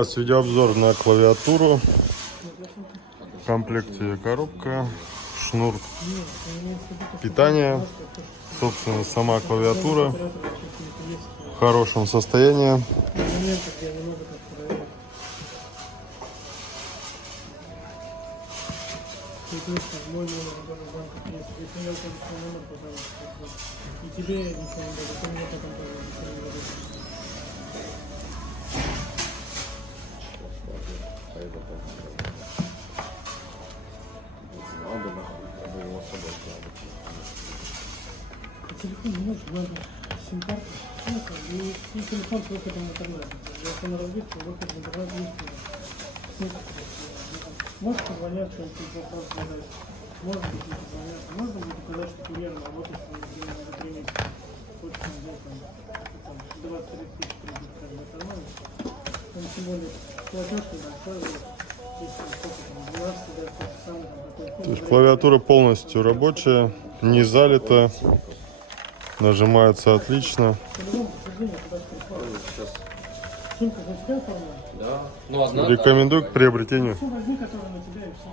Сейчас видеообзор на клавиатуру. В комплекте коробка, шнур питания, собственно сама клавиатура в хорошем состоянии. И тебе ничего не будет, у меня потом тоже. Телефон не нужен, надо сим-карту, и телефон с выходом в интернет. Если на разбитку, выход в интернет есть. Может позвонят, что-нибудь вопрос задать. Может быть, не позвонят. Можно будет указать, что курьер работает за 3 месяца. Точно где-то 20-30 тысяч кредит, как бы остановится. Тем более, платеж небольшой, если сколько там, 12, да, тот же самый, какой-то. То есть клавиатура полностью рабочая, не залита, нажимается отлично. Симка за тебя оформляет? Да. Ну, одна. Рекомендую к приобретению. Возьми, который на тебя и все.